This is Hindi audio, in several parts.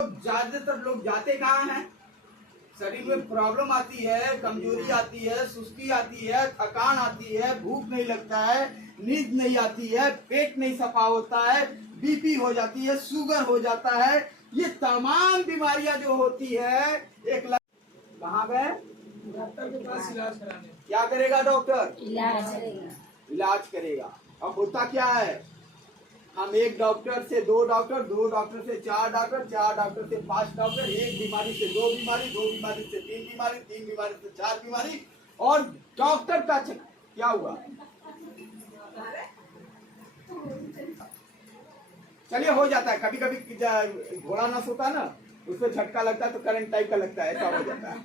ज्यादातर लोग जाते कहाँ हैं? शरीर में प्रॉब्लम आती है, कमजोरी आती है, सुस्ती आती है, थकान आती है, भूख नहीं लगता है, नींद नहीं आती है, पेट नहीं सफा होता है, बीपी हो जाती है, शुगर हो जाता है। ये तमाम बीमारियां जो होती है एक कहाँ गए? डॉक्टर के पास इलाज कराने। क्या करेगा डॉक्टर? इलाज करेगा। अब होता क्या है, हम एक डॉक्टर से दो डॉक्टर, दो डॉक्टर से चार डॉक्टर, चार डॉक्टर से पांच डॉक्टर, एक बीमारी से दो बीमारी, दो बीमारी से तीन बीमारी, तीन बीमारी से चार बीमारी, और डॉक्टर का क्या हुआ? चलिए हो जाता है, कभी कभी घोड़ा नस होता है ना, उसमें झटका लगता है तो करंट टाइप का लगता है, ऐसा हो जाता है।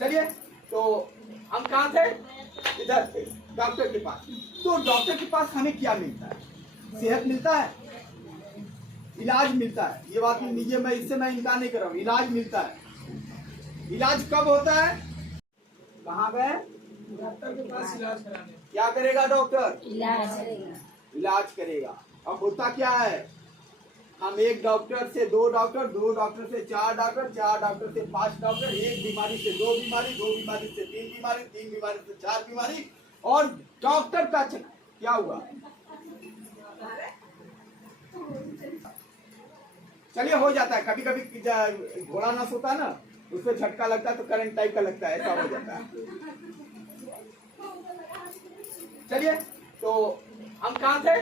चलिए, तो हम कहाँ थे? इधर थे, डॉक्टर के पास। तो डॉक्टर के पास हमें क्या मिलता है? सेहत मिलता है, इलाज मिलता है। ये बात लीजिए, मैं इससे इनकार नहीं कर रहा हूँ, इलाज मिलता है। इलाज कब होता है? कहाँ गए? डॉक्टर के पास इलाज कराने। क्या करेगा डॉक्टर? इलाज करेगा। अब होता क्या है, हम एक डॉक्टर से दो डॉक्टर, दो डॉक्टर से चार डॉक्टर, चार डॉक्टर से पांच डॉक्टर, एक बीमारी से दो बीमारी, दो बीमारी से तीन बीमारी, तीन बीमारी से चार बीमारी, और डॉक्टर का क्या हुआ? चलिए हो जाता है, कभी कभी घोड़ा नस होता है ना, उसमें झटका लगता है तो करंट टाइप का लगता है, ऐसा हो जाता है। चलिए, तो हम कहाँ थे?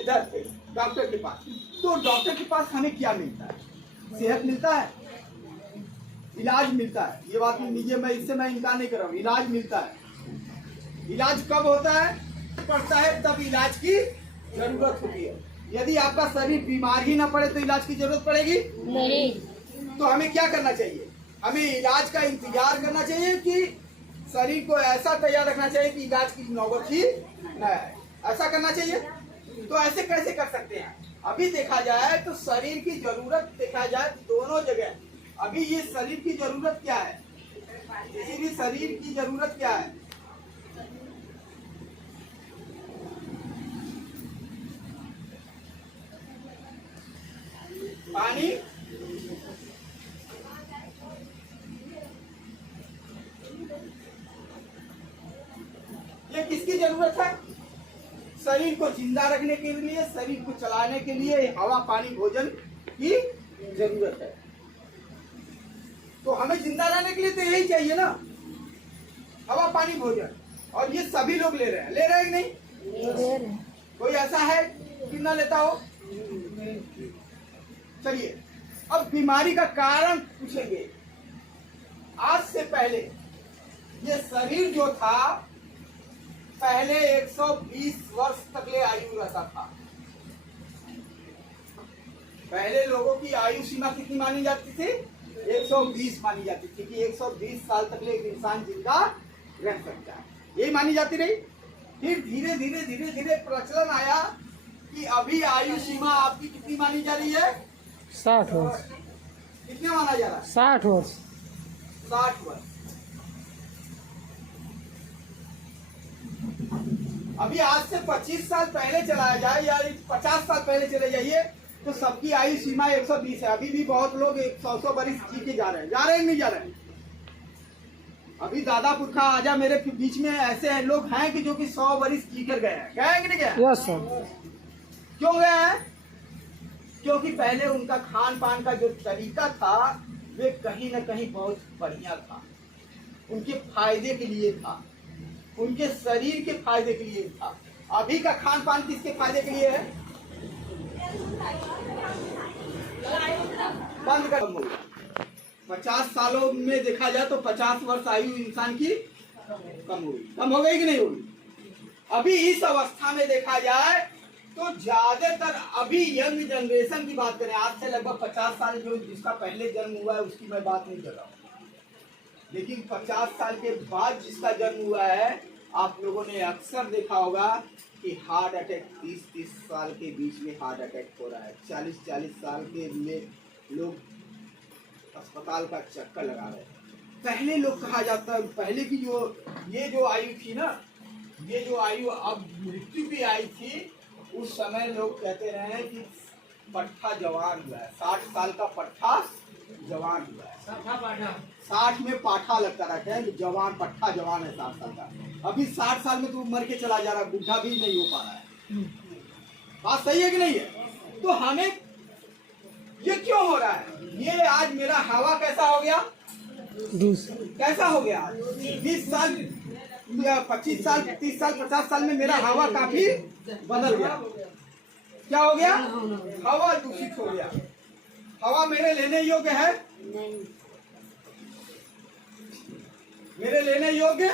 इधर थे, डॉक्टर के पास। तो डॉक्टर के पास हमें क्या मिलता है? सेहत मिलता है, इलाज मिलता है। ये बात लीजिए, मैं इससे इनकार नहीं कर रहा हूँ, इलाज मिलता है। इलाज कब होता है? पड़ता है तब इलाज की जरूरत होती है। यदि आपका शरीर बीमार ही ना पड़े तो इलाज की जरूरत पड़ेगी नहीं। तो हमें क्या करना चाहिए? हमें इलाज का इंतजार करना चाहिए कि शरीर को ऐसा तैयार रखना चाहिए कि इलाज की नौबत ही न आए, ऐसा करना चाहिए। तो ऐसे कैसे कर सकते हैं? अभी देखा जाए तो शरीर की जरूरत देखा जाए दोनों जगह। अभी ये शरीर की जरूरत क्या है? किसी भी शरीर की जरूरत क्या है? पानी, ये किसकी जरूरत है? शरीर को जिंदा रखने के लिए, शरीर को चलाने के लिए हवा पानी भोजन की जरूरत है। तो हमें जिंदा रहने के लिए तो यही चाहिए ना, हवा पानी भोजन। और ये सभी लोग ले रहे हैं कि नहीं? कोई ऐसा है कि ना लेता हो? चलिए, अब बीमारी का कारण पूछेंगे। आज से पहले ये शरीर जो था, पहले 120 वर्ष तक ले आयु रहता था। पहले लोगों की आयु सीमा कितनी मानी जाती थी? 120 मानी जाती थी कि 120 साल तक ले एक इंसान जिंदा रह सकता है, यही मानी जाती रही। फिर धीरे धीरे धीरे धीरे प्रचलन आया कि अभी आयु सीमा आपकी कितनी मानी जा रही है? 60 वर्ष। कितना माना जा रहा है? 60 वर्ष। 60 वर्ष। अभी आज से 25 साल पहले चलाया जाए या 50 साल पहले चले जाइए तो सबकी आयु सीमा 120 है। अभी भी बहुत लोग 100 वर्ष जी के जा रहे हैं नहीं जा रहे हैं? अभी दादा पुरखा आजा मेरे बीच में ऐसे लोग हैं कि जो कि 100 वर्ष जी कर गए हैं। गए कि नहीं गए? Yes sir. क्यों गए हैं? क्योंकि पहले उनका खान पान का जो तरीका था वे कहीं न कहीं बहुत बढ़िया था, उनके फायदे के लिए था, उनके शरीर के फायदे के लिए था। अभी का खान पान किसके फायदे के लिए है? बंद कर। 50 सालों में देखा जाए तो 50 वर्ष आयु इंसान की कम हो गई कि नहीं होगी? अभी इस अवस्था में देखा जाए तो ज्यादातर अभी यंग जनरेशन की बात करें, आज से लगभग 50 साल जो जिसका पहले जन्म हुआ है उसकी मैं बात नहीं कर रहा हूँ, लेकिन 50 साल के बाद जिसका जन्म हुआ है, आप लोगों ने अक्सर देखा होगा कि हार्ट अटैक 30-30 साल के बीच में हार्ट अटैक हो रहा है। 40-40 साल के लिए लोग अस्पताल का चक्कर लगा रहे हैं। पहले लोग कहा जाता है, पहले की जो आयु थी ना, ये जो आयु अब मृत्यु की आई थी, उस समय लोग कहते रहे कि पट्ठा जवान हुआ है, 60 साल का पट्ठा जवान हुआ है। साठा पाठा 60 में पाठा लगता रहता है, जवान पट्ठा जवान है 60 साल का। अभी 60 साल में तो मर के चला जा रहा है, बुढ़ा भी नहीं हो पा रहा है। बात सही है कि नहीं है? तो हमें ये क्यों हो रहा है? ये आज मेरा हवा कैसा हो गया, कैसा हो गया? 20 साल 25 साल 30 साल 50 साल में मेरा हवा काफी बदल गया। क्या हो गया? हवा दूषित हो गया। हवा मेरे लेने योग्य है? नहीं मेरे लेने योग्य?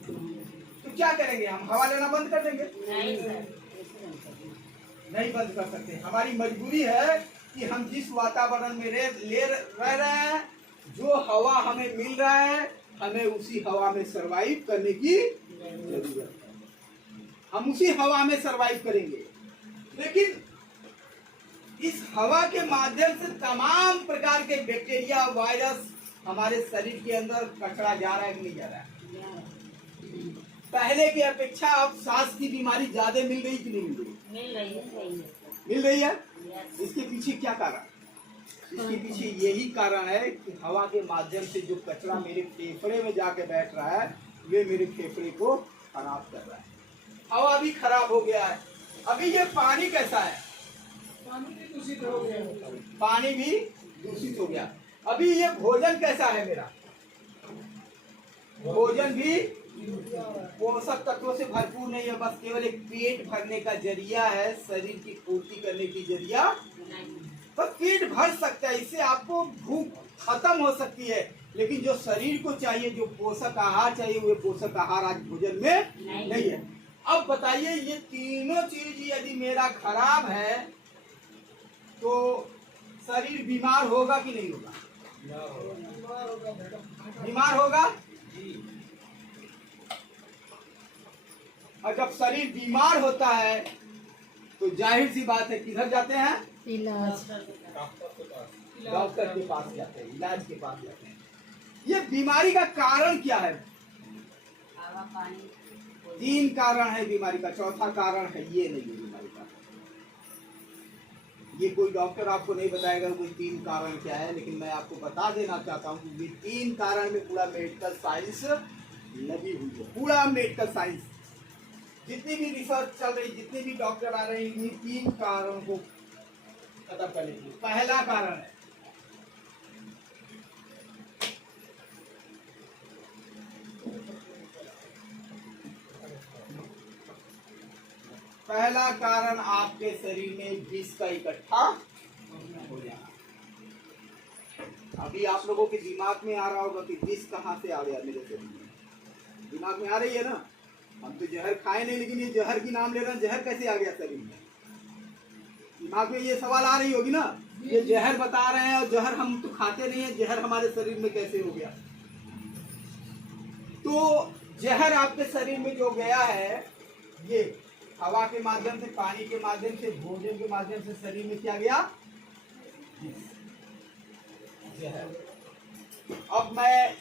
तो क्या करेंगे हम? हवा लेना बंद कर देंगे? नहीं सर नहीं बंद कर सकते। हमारी मजबूरी है कि हम जिस वातावरण में रह रहे हैं, जो हवा हमें मिल रहा है, हमें उसी हवा में सरवाइव करने की जरूरत है। हम उसी हवा में सरवाइव करेंगे। लेकिन इस हवा के माध्यम से तमाम प्रकार के बैक्टीरिया, वायरस हमारे शरीर के अंदर कचरा जा रहा है कि नहीं जा रहा है? पहले की अपेक्षा अब सांस की बीमारी ज्यादा मिल रही कि नहीं मिल रही? मिल रही है सही है मिल रही है। यस इसके पीछे क्या कारण? इसके पीछे यही कारण है कि हवा के माध्यम से जो कचरा मेरे फेफड़े में जाके बैठ रहा है, वे मेरे फेफड़े को खराब कर रहा है। हवा भी खराब हो गया है। अभी ये पानी कैसा है? पानी भी दूषित हो गया पानी भी दूषित हो गया। अभी ये भोजन कैसा है मेरा? भोजन भी पोषक तत्वों से भरपूर नहीं है, बस केवल एक पेट भरने का जरिया है, शरीर की पूर्ति करने की जरिया। बस पेट भर सकता है, इससे आपको भूख खत्म हो सकती है, लेकिन जो शरीर को चाहिए, जो पोषक आहार चाहिए, वो पोषक आहार आज भोजन में नहीं है। अब बताइए, ये तीनों चीज यदि मेरा खराब है तो शरीर बीमार होगा कि नहीं होगा? बीमार होगा। और जब शरीर बीमार होता है तो जाहिर सी बात है किधर जाते हैं? इलाज डॉक्टर के पास जाते हैं, इलाज के पास जाते हैं। ये बीमारी का कारण क्या है? हवा पानी 3 कारण है बीमारी का, चौथा कारण है ये नहीं है बीमारी का। ये कोई डॉक्टर आपको नहीं बताएगा कोई 3 कारण क्या है, लेकिन मैं आपको बता देना चाहता हूँ कि ये 3 कारण में पूरा मेडिकल साइंस लगी हुई है। पूरा मेडिकल साइंस, जितनी भी रिसर्च चल रही, जितने भी डॉक्टर आ रहे हैं, इन 3 कारणों को खत्म कर लीजिए। पहला कारण है आपके शरीर में विष का इकट्ठा हो जाना। अभी आप लोगों के दिमाग में आ रहा होगा कि विष कहाँ से आ गया मेरे शरीर में। दिमाग में आ रही है ना? हम तो जहर खाए नहीं, लेकिन ये जहर की नाम ले रहे हैं, जहर कैसे आ गया शरीर में? दिमाग में ये सवाल आ रही होगी ना, ये जहर बता रहे हैं और जहर हम तो खाते नहीं है, जहर हमारे शरीर में कैसे हो गया? तो जहर आपके शरीर में जो गया है, ये हवा के माध्यम से, पानी के माध्यम से, भोजन के माध्यम से शरीर में क्या गया? जहर। अब मैं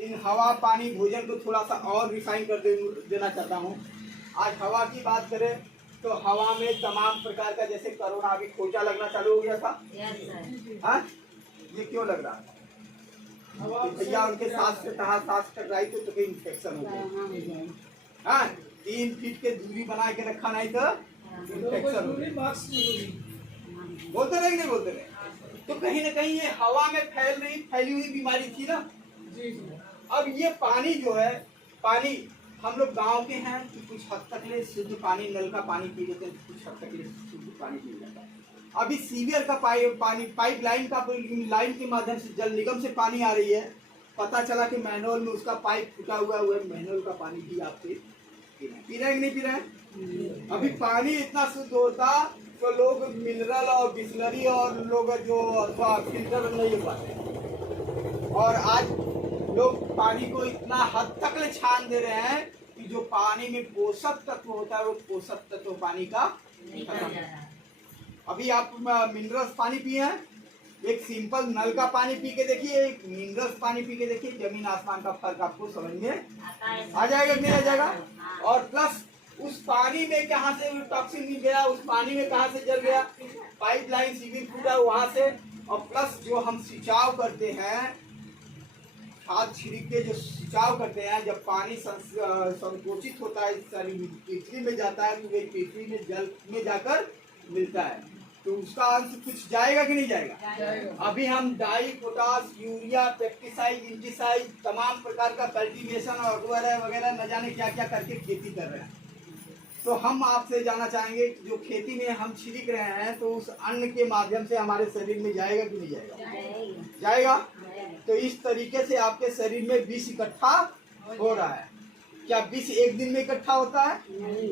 इन हवा, पानी, भोजन को थोड़ा सा और रिफाइन कर देना चाहता हूँ। आज हवा की बात करें तो हवा में तमाम प्रकार का, जैसे कोरोना अभी खोजा लगना चालू हो गया था। यस सर हाँ, ये क्यों लग रहा है? भैया उनके सांस टकराई तो कहीं इन्फेक्शन हो गया। हाँ, 3 फीट के दूरी बना के रखा, नहीं तो इन्फेक्शन हो गया। बोलते रहे नहीं बोलते रहे, तो कहीं ना कहीं ये हवा में फैली हुई बीमारी थी ना। अब ये पानी जो है, पानी हम लोग गांव के हैं कि कुछ हद तक ले शुद्ध पानी, नल का पानी पी लेते हैं, कुछ हद तक ले शुद्ध पानी पी जाता है। अभी सीवियर का पाइप लाइन के माध्यम से जल निगम से पानी आ रही है। पता चला कि मैनुअल में उसका पाइप फूटा हुआ है, मैनुअल का पानी भी आपसे पी रहे हैं कि नहीं पी रहे हैं? अभी पानी इतना शुद्ध होता तो लोग मिनरल और बिस्लरी और लोग जो फिल्टर नहीं हो पाते, और आज लोग पानी को इतना हद तक ले छान दे रहे हैं कि जो पानी में पोषक तत्व होता है, वो पोषक तत्व पानी का निकल जा रहा है। अभी आप मिनरल्स पानी पिए हैं, एक सिंपल नल का पानी पी के देखिए, एक मिनरल्स पानी पी के देखिए, जमीन आसमान का फर्क आपको समझ में आ जाएगा कि नहीं आ जाएगा? और प्लस उस पानी में कहाँ से टॉक्सिन गया, उस पानी में कहाँ से जल गया? पाइपलाइन सीविंग फूड है वहां से, और प्लस जो हम सिंचाव करते हैं, खाद छिड़क के जो सिंचाव करते हैं, जब पानी संकोचित होता है शरीर पृथ्वी में जाता है, तो वही पृथ्वी में जल में जाकर मिलता है, तो उसका अंश कुछ जाएगा कि नहीं जाएगा? जाएगा। अभी हम डाई, पोटास, यूरिया, पेस्टिसाइड, इंसेक्टिसाइड, तमाम प्रकार का कल्टीवेशन और वगैरह वगैरह न जाने क्या क्या करके खेती कर रहे हैं। तो हम आपसे जानना चाहेंगे कि जो खेती में हम छिड़क रहे हैं, तो उस अन्न के माध्यम से हमारे शरीर में जाएगा कि नहीं जाएगा? जाएगा। तो इस तरीके से आपके शरीर में विष इकट्ठा हो रहा है। क्या विष एक दिन में इकट्ठा होता है?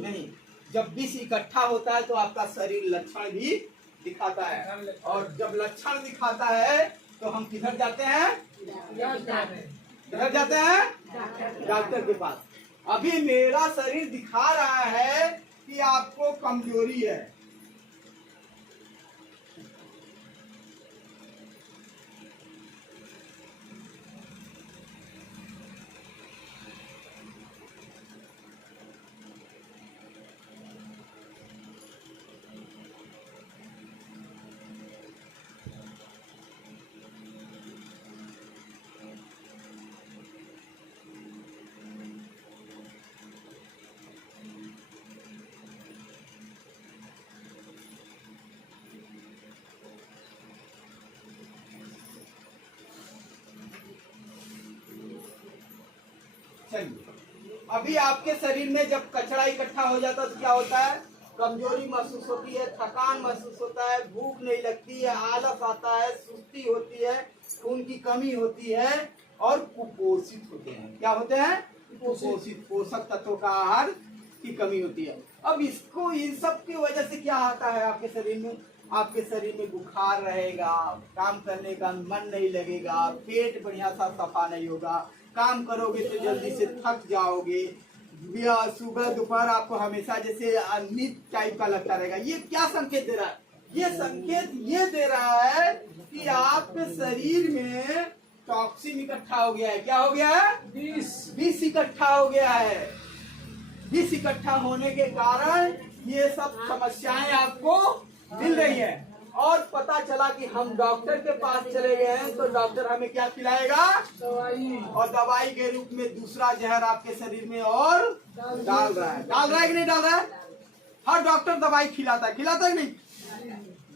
नहीं। जब विष इकट्ठा होता है तो आपका शरीर लक्षण भी दिखाता है, और जब लक्षण दिखाता है तो हम किधर जाते हैं? किधर जाते हैं? डॉक्टर के पास। अभी मेरा शरीर दिखा रहा है कि आपको कमजोरी है, चलिए अभी आपके शरीर में जब कचरा इकट्ठा हो जाता है तो क्या होता है? कमजोरी महसूस होती है, थकान महसूस होता है, भूख नहीं लगती है, आलस आता है, सुस्ती होती है, खून की कमी होती है, और कुपोषित होते हैं। क्या होते हैं? कुपोषित, पोषक तत्वों का आहार की कमी होती है। अब इसको, इन सब की वजह से क्या आता है आपके शरीर में? आपके शरीर में बुखार रहेगा, काम करने का मन नहीं लगेगा, पेट बढ़िया सा सफा नहीं होगा, काम करोगे तो जल्दी से थक जाओगे, सुबह दोपहर आपको हमेशा जैसे नींद टाइप का लगता रहेगा। ये क्या संकेत दे रहा है? ये संकेत ये दे रहा है कि आपके शरीर में टॉक्सिन इकट्ठा हो गया है। क्या हो गया है? विष इकट्ठा हो गया है। विष इकट्ठा होने के कारण ये सब समस्याएं आपको मिल रही है। और पता चला कि हम डॉक्टर के पास चले गए हैं तो डॉक्टर हमें क्या खिलाएगा? दवाई। और दवाई के रूप में दूसरा जहर आपके शरीर में और डाल रहा है। डाल रहा है कि नहीं डाल रहा है? हर डॉक्टर दवाई खिलाता है कि नहीं?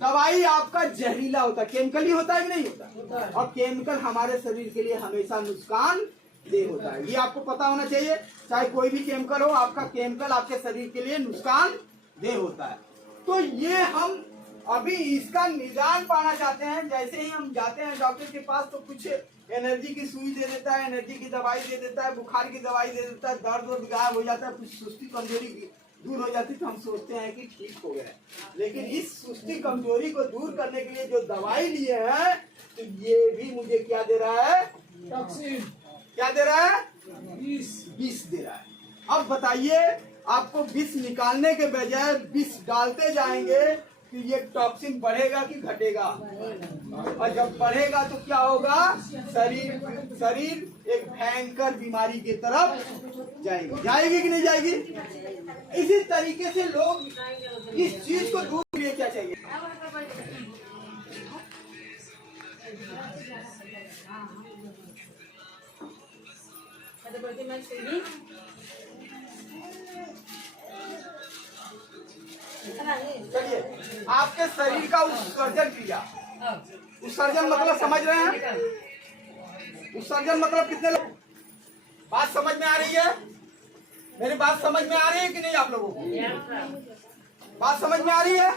दवाई आपका जहरीला होता है, केमिकल ही होता है कि नहीं होता? और केमिकल हमारे शरीर के लिए हमेशा नुकसान दे होता है, ये आपको पता होना चाहिए। चाहे कोई भी केमिकल हो, आपका केमिकल आपके शरीर के लिए नुकसान दे होता है। तो ये हम अभी इसका निदान पाना चाहते हैं। जैसे ही हम जाते हैं डॉक्टर के पास तो कुछ एनर्जी की सुई दे देता है, एनर्जी की दवाई दे देता है, बुखार की दवाई दे देता है, दर्द वर्द गायब हो जाता है, कुछ सुस्ती कमजोरी दूर हो जाती है, तो हम सोचते हैं कि ठीक हो गया। लेकिन इस सुस्ती कमजोरी को दूर करने के लिए जो दवाई लिए हैं, तो ये भी मुझे क्या दे रहा है? टॉक्सिन। क्या दे रहा है? विष दे रहा है। अब बताइए, आपको विष निकालने के बजाय विष डालते जाएंगे तो ये टॉक्सिन बढ़ेगा कि घटेगा? और जब बढ़ेगा तो क्या होगा? शरीर एक भयंकर बीमारी की तरफ जाएगी कि नहीं जाएगी? इसी तरीके से लोग इस चीज को दूर के लिए क्या चाहिए? चलिए, आपके शरीर का उत्सर्जन क्रिया, उत्सर्जन मतलब समझ रहे हैं? उत्सर्जन मतलब कितने लोग बात समझ में आ रही है? मेरी बात समझ में आ रही है कि नहीं? आप लोगों को बात समझ में आ रही है?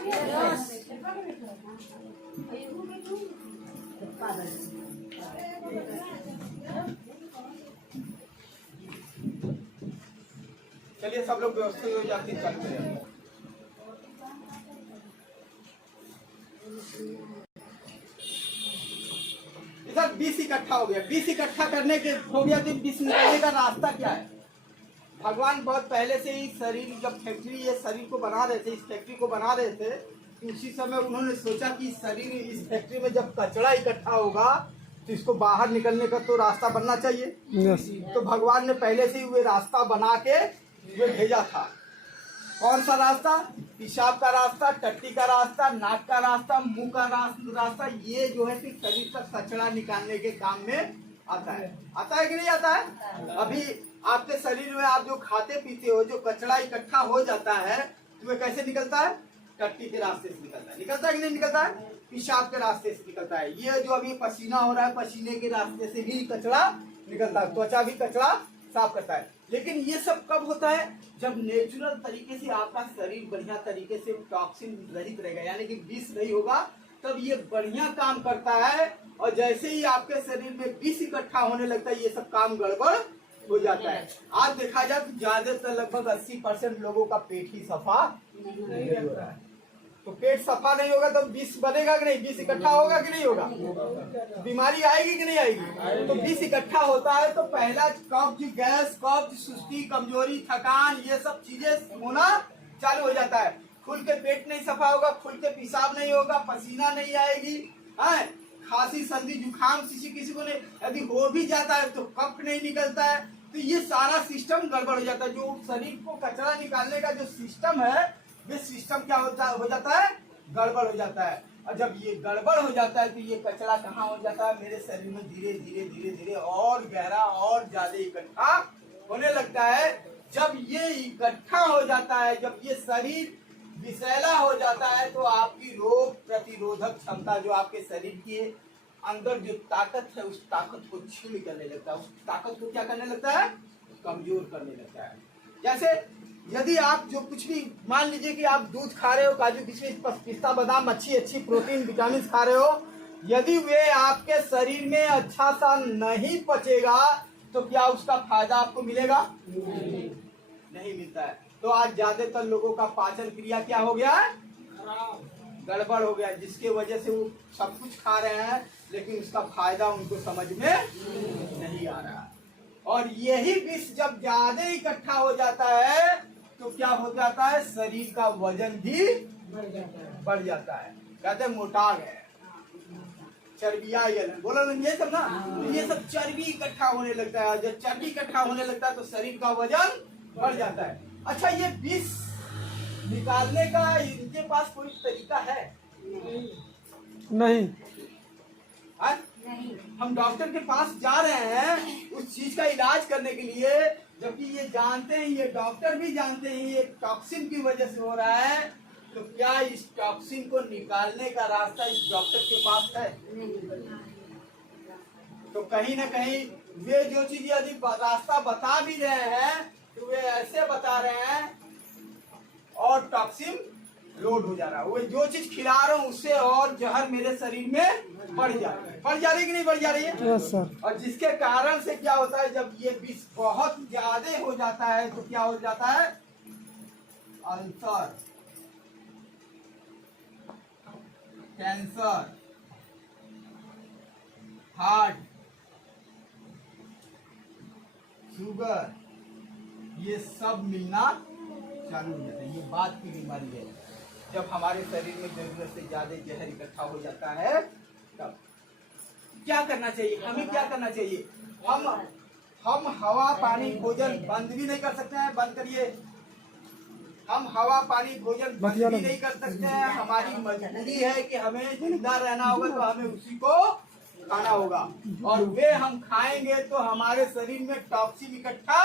चलिए सब लोग व्यवस्थित हो जाते हैं। इधर विष इकट्ठा हो गया। विष इकट्ठा करने के हो गया तो विष निकालने का रास्ता क्या है? भगवान बहुत पहले से ही शरीर, जब फैक्ट्री ये शरीर को बना रहे थे, इस फैक्ट्री को बना रहे थे, तो उसी समय उन्होंने सोचा कि शरीर, इस फैक्ट्री में जब कचरा इकट्ठा होगा तो इसको बाहर निकलने का तो रास्ता बनना चाहिए। तो भगवान ने पहले से ही वे रास्ता बना के वे भेजा था। कौन सा रास्ता? पेशाब का रास्ता, टट्टी का रास्ता, नाक का रास्ता, मुंह का रास्ता, ये जो है कि शरीर का कचरा निकालने के काम में आता है। आता है कि नहीं आता है? अभी आपके शरीर में आप जो खाते पीते हो, जो कचरा इकट्ठा हो जाता है, तो वह कैसे निकलता है? टट्टी के रास्ते से निकलता है। निकलता है कि नहीं निकलता है? पेशाब के रास्ते से निकलता है। ये जो अभी पसीना हो रहा है, पसीने के रास्ते से भी कचरा निकलता है। त्वचा भी कचरा साफ करता है। लेकिन ये सब कब होता है? जब नेचुरल तरीके से आपका शरीर बढ़िया तरीके से टॉक्सिन रहित रहेगा, यानी कि विष नहीं होगा, तब ये बढ़िया काम करता है। और जैसे ही आपके शरीर में विष इकट्ठा होने लगता है, ये सब काम गड़बड़ हो जाता है। आज देखा जाए तो ज्यादातर लगभग 80% लोगों का पेट ही सफा नहीं हो रहा है। तो पेट सफा नहीं होगा तो विष बनेगा कि नहीं? विष इकट्ठा होगा कि नहीं होगा? बीमारी आएगी कि नहीं आएगी? तो विष इकट्ठा होता है तो पहला कब्ज, गैस, कब्ज, सुस्ती, कमजोरी, थकान, ये सब चीजें होना चालू हो जाता है। खुल के पेट नहीं सफा होगा, खुल के पेशाब नहीं होगा, पसीना नहीं आएगी, है खांसी, सर्दी, जुकाम किसी को नहीं, यदि हो भी जाता है तो कफ नहीं निकलता है। तो ये सारा सिस्टम गड़बड़ हो जाता है। जो शरीर को कचरा निकालने का जो सिस्टम है, ये सिस्टम क्या हो जाता है? गड़बड़ हो जाता है। और जब ये गड़बड़ हो जाता है तो ये कचरा कहाँ हो जाता है? मेरे शरीर में धीरे धीरे धीरे धीरे और गहरा और ज्यादा इकट्ठा होने लगता है। जब ये इकट्ठा हो जाता है, जब ये शरीर विषैला हो जाता है, तो आपकी रोग प्रतिरोधक क्षमता, जो आपके शरीर की अंदर जो ताकत है, उस ताकत को क्षीण करने लगता है। उस ताकत को क्या करने लगता है? कमजोर करने लगता है। जैसे यदि आप जो कुछ भी, मान लीजिए कि आप दूध खा रहे हो, काजू किशमिश, पिस्ता बादाम, अच्छी प्रोटीन विटामिन खा रहे हो, यदि वे आपके शरीर में अच्छा सा नहीं पचेगा तो क्या उसका फायदा आपको मिलेगा? नहीं मिलता है। तो आज ज्यादातर लोगों का पाचन क्रिया क्या हो गया है? गड़बड़ हो गया, जिसके वजह से वो सब कुछ खा रहे हैं लेकिन उसका फायदा उनको समझ में नहीं आ रहा। और यही विष जब ज्यादा इकट्ठा हो जाता है तो क्या हो जाता है? शरीर का वजन भी बढ़ जाता है। कहते हैं मोटा गए, चर्बिया बोला ना, ये सब ना, तो ये सब चर्बी इकट्ठा होने लगता है। जब चर्बी इकट्ठा होने लगता है तो शरीर का वजन बढ़ जाता है। अच्छा, ये विष निकालने का इनके पास कोई तरीका है? नहीं। नहीं। हम डॉक्टर के पास जा रहे हैं उस चीज का इलाज करने के लिए, जबकि ये जानते हैं, ये डॉक्टर भी जानते हैं ये टॉक्सिन की वजह से हो रहा है। तो क्या इस टॉक्सिन को निकालने का रास्ता इस डॉक्टर के पास है? तो कहीं ना कहीं वे जो चीज यदि रास्ता बता भी रहे हैं तो वे ऐसे बता रहे हैं और टॉक्सिन लोड हो जा रहा है। वो जो चीज खिला रहा हूँ उससे और जहर मेरे शरीर में बढ़ जा रही है। बढ़ जा रही है कि नहीं बढ़ जा रही है? Yes sir. और जिसके कारण से क्या होता है, जब ये विष बहुत ज्यादा हो जाता है तो क्या हो जाता है? अल्सर, कैंसर, हार्ट, शुगर, ये सब मिलना चालू हो जाता है। ये बात की बीमारी है। जब हमारे शरीर में जरूरत से ज्यादा जहर इकट्ठा हो जाता है तब क्या करना चाहिए? हमें क्या करना चाहिए? हम हवा, पानी, भोजन बंद भी नहीं कर सकते हैं। बंद करिए। हम हवा, पानी, भोजन बंद भी नहीं कर सकते हैं। हमारी मजबूरी है कि हमें जिंदा रहना होगा तो हमें उसी को खाना होगा, और वे हम खाएंगे तो हमारे शरीर में टॉक्सिन इकट्ठा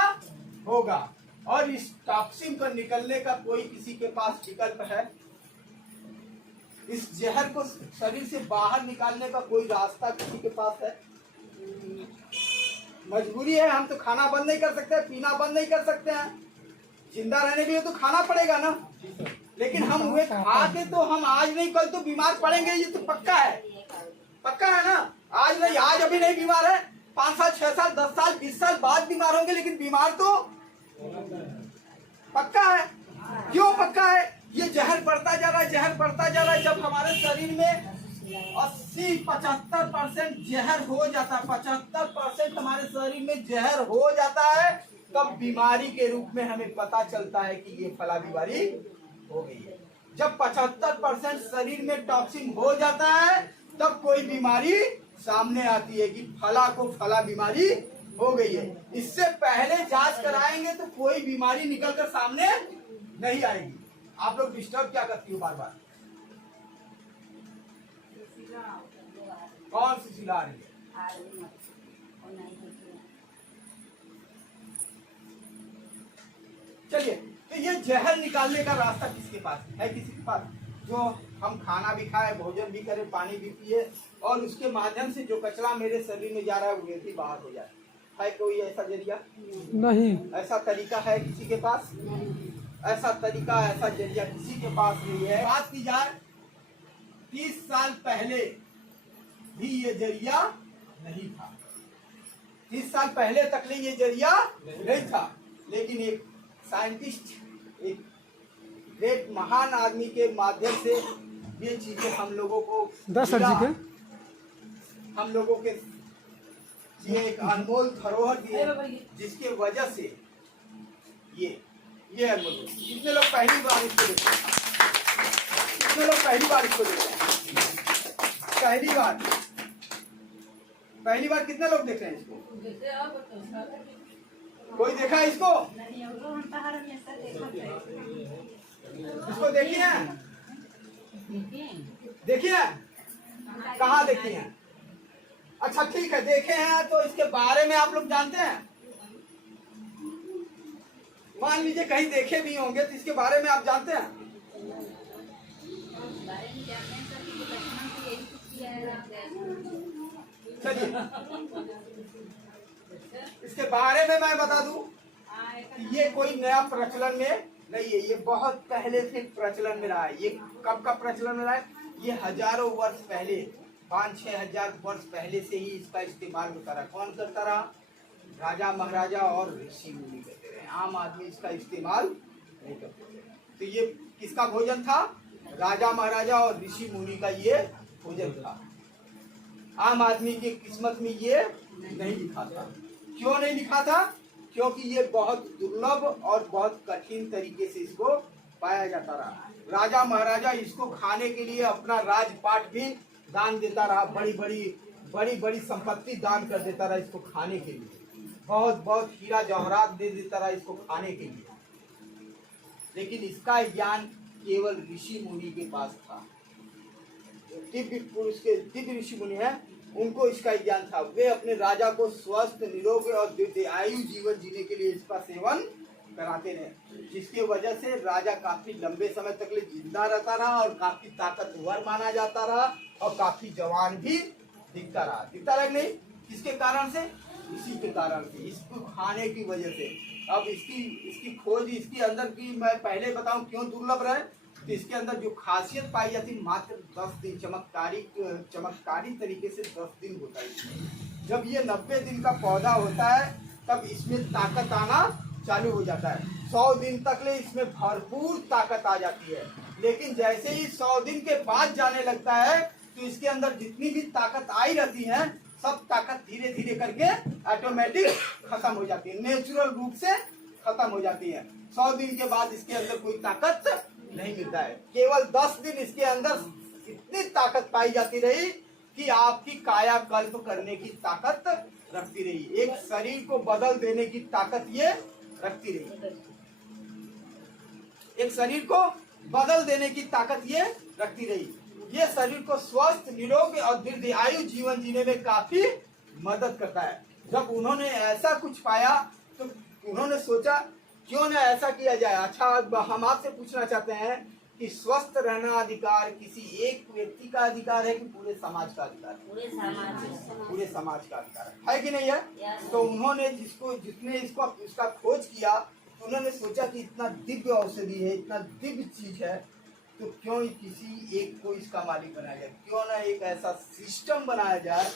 होगा। और इस टॉक्सिन को निकलने का कोई किसी के पास विकल्प है? इस जहर को शरीर से बाहर निकालने का कोई रास्ता किसी के पास है? मजबूरी है। हम तो खाना बंद नहीं कर सकते, पीना बंद नहीं कर सकते हैं। जिंदा रहने के लिए तो खाना पड़ेगा ना। लेकिन हम हुए खा के तो हम आज नहीं कल तो बीमार पड़ेंगे, ये तो पक्का है। पक्का है ना? आज नहीं, आज अभी नहीं बीमार है, 5 साल, 6 साल, 10 साल, 20 साल बाद बीमार होंगे, लेकिन बीमार तो पक्का है। क्यों पक्का है? ये जहर बढ़ता जा रहा है, जहर बढ़ता जा रहा है। जब हमारे शरीर में 80-75% जहर हो जाता है, 75% हमारे शरीर में जहर हो जाता है, तब बीमारी के रूप में हमें पता चलता है कि ये फला बीमारी हो गई है। जब 75% शरीर में टॉक्सिन हो जाता है तब कोई बीमारी सामने आती है कि फला को फला बीमारी हो गई है। इससे पहले जांच कराएंगे तो कोई बीमारी निकलकर सामने नहीं आएगी। आप लोग डिस्टर्ब क्या करती हो बार बार? कौन सी चिल्ला रही है? चलिए, तो ये जहर निकालने का रास्ता किसके पास है? किसी के पास? जो हम खाना भी खाए, भोजन भी करें, पानी भी पिए और उसके माध्यम से जो कचरा मेरे शरीर में जा रहा है वो भी बाहर हो जाए। है कोई ऐसा जरिया? नहीं। ऐसा तरीका है किसी के पास? ऐसा तरीका, ऐसा जरिया किसी के पास नहीं है। बात की जाए 30 साल पहले भी ये जरिया नहीं था। 30 साल पहले तक ये जरिया नहीं था, लेकिन एक साइंटिस्ट, एक ग्रेट महान आदमी के माध्यम से ये चीजें हम लोगों को 10 सर जी के हम लोगों के ये एक अनमोल धरोहर दिए, जिसके वजह से ये अनमोल। कितने लोग पहली बार इसको देखे? कितने लोग पहली बार इसको देखे? पहली बार कितने लोग देख रहे हैं इसको? कोई देखा है इसको? इसको देखिए, देखिए कहाँ देखी है? अच्छा ठीक है, देखे हैं तो इसके बारे में आप लोग जानते हैं? मान लीजिए कहीं देखे भी होंगे तो इसके बारे में आप जानते हैं? चलिए, इसके बारे में मैं बता दूं, ये कोई नया प्रचलन में नहीं है, ये बहुत पहले से प्रचलन में रहा है। ये कब का प्रचलन में रहा है? ये हजारों वर्ष पहले, 5-6 हजार वर्ष पहले से ही इसका इस्तेमाल होता रहा। कौन करता रहा? राजा महाराजा और ऋषि मुनि करते रहे। आम आदमी इसका इस्तेमाल नहीं करते थे। तो ये किसका भोजन था? राजा महाराजा और ऋषि मुनि का ये भोजन था। आम आदमी की किस्मत में ये नहीं लिखा था। क्यों नहीं लिखा था? क्योंकि ये बहुत दुर्लभ और बहुत कठिन तरीके से इसको पाया जाता रहा। राजा महाराजा इसको खाने के लिए अपना राजपाट भी दान देता रहा, बड़ी बड़ी संपत्ति दान कर देता रहा इसको खाने के लिए, बहुत हीरा जवाहरात दे देता रहा इसको खाने के लिए। लेकिन इसका ज्ञान केवल ऋषि मुनि के पास था। दिव्य पुरुष के दिव्य ऋषि मुनि हैं, उनको इसका ज्ञान था। वे अपने राजा को स्वस्थ, निरोग और दीर्घायु जीवन जीने के लिए इसका सेवन कराते रहे, जिसके वजह से राजा काफी लंबे समय तक ले जिंदा रहता रहा और काफी ताकतवर माना जाता रहा और काफी जवान भी दिखता रहा कि नहीं? किसके कारण से? इसी के कारण से, इसको खाने की वजह से। अब इसकी खोज, इसके अंदर की मैं पहले बताऊं क्यों दुर्लभ रहे। तो इसके अंदर जो खासियत पाई जाती, मात्र 10 दिन चमत्कारी तरीके से 10 दिन होता है। जब ये 90 दिन का पौधा होता है तब इसमें ताकत आना चालू हो जाता है। 100 दिन तक ले इसमें भरपूर ताकत आ जाती है। लेकिन जैसे ही 100 दिन के बाद जाने लगता है तो इसके अंदर जितनी भी ताकत आई रहती है, सब ताकत धीरे धीरे करके ऑटोमेटिक खत्म हो जाती है, नेचुरल रूप से खत्म हो जाती है। 100 दिन के बाद इसके अंदर कोई ताकत नहीं मिलता है। केवल 10 दिन इसके अंदर इतनी ताकत पाई जाती रही कि आपकी कायाकल्प करने की ताकत रखती रही, एक शरीर को बदल देने की ताकत ये रखती रही, एक शरीर को बदल देने की ताकत ये रखती रही। ये शरीर को स्वस्थ, निरोग और दीर्घायु जीवन जीने में काफी मदद करता है। जब उन्होंने ऐसा कुछ पाया तो उन्होंने सोचा क्यों ना ऐसा किया जाए। अच्छा, हम आपसे पूछना चाहते हैं कि स्वस्थ रहना अधिकार किसी एक व्यक्ति का अधिकार है कि पूरे समाज का अधिकार है? पूरे समाज का अधिकार है कि नहीं है? तो उन्होंने जिसने इसका खोज किया, तो उन्होंने सोचा कि इतना दिव्य औषधि है, इतना दिव्य चीज है, तो क्यों किसी एक को इसका मालिक बनाया जाए? क्यों ना एक ऐसा सिस्टम बनाया जाए